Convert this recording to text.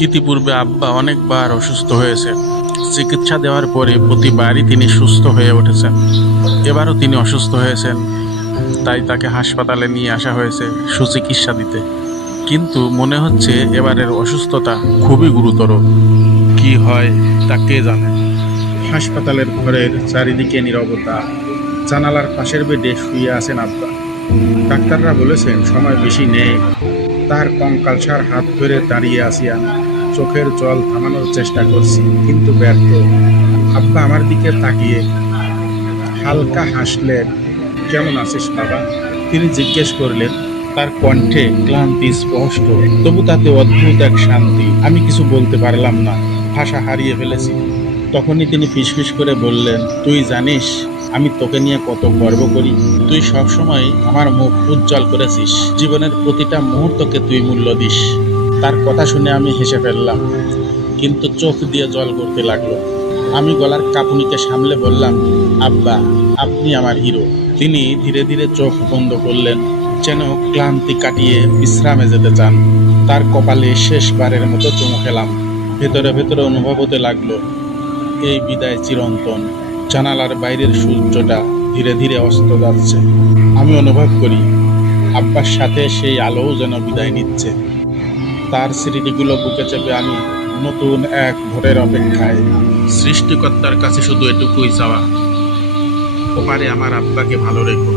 ইতিপূর্বে আব্বা অনেকবার অসুস্থ হয়েছে। চিকিৎসা দেওয়ার পরে প্রতিবারই তিনি সুস্থ হয়ে উঠেছেন। এবারও তিনি অসুস্থ হয়েছেন, তাই তাকে হাসপাতালে নিয়ে আসা হয়েছে সুচিকিৎসা দিতে। কিন্তু মনে হচ্ছে এবারের অসুস্থতা খুবই গুরুতর। কি হয় তা কে জানে। হাসপাতালের ঘরের চারিদিকে নীরবতা। জানালার পাশের বেডে শুয়ে আছেন আব্বা। ডাক্তাররা বলেছেন সময় বেশি নেই। তার কঙ্কালসার হাত ধরে দাঁড়িয়ে আছি আমি। চোখের জল থামানোর চেষ্টা করছি, কিন্তু ব্যর্থ। আব্বা আমার দিকে তাকিয়ে হালকা হাসলেন। কেমন আছিস বাবা? তিনি জিজ্ঞেস করলেন। তার কণ্ঠে ক্লান্তি স্পষ্ট, তবু তাতে অদ্ভুত এক শান্তি। আমি কিছু বলতে পারলাম না, ভাষা হারিয়ে ফেলেছি। তখনই তিনি ফিসফিস করে বললেন, তুই জানিস আমি তোকে নিয়ে কত গর্ব করি। তুই সবসময় আমার মুখ উজ্জ্বল করেছিস, জীবনের প্রতিটা মুহূর্তকে তুই মূল্য দিস। তার কথা শুনে আমি হেসে ফেললাম, কিন্তু চোখ দিয়ে জল করতে লাগলো। আমি গলার কাঁপুনিকে সামলে বললাম, আব্বা, আপনি আমার হিরো। তিনি ধীরে ধীরে চোখ বন্ধ করলেন, যেন ক্লান্তি কাটিয়ে বিশ্রামে যেতে চান। তার কপালে শেষবারের মতো চুমু খেলাম। ভেতরে ভেতরে অনুভব হতে লাগলো এই বিদায় চিরন্তন। জানালার বাইরের সূর্যটা ধীরে ধীরে অস্ত যাচ্ছে। আমি অনুভব করি আব্বার সাথে সেই আলোও যেন বিদায় নিচ্ছে। তার স্মৃতিগুলো বুকে চেপে আমি নতুন এক ভোরের অপেক্ষায়। সৃষ্টিকর্তার কাছে শুধু এটুকুই চাওয়া, ওপারে আমার আব্বাকে ভালো রেখো।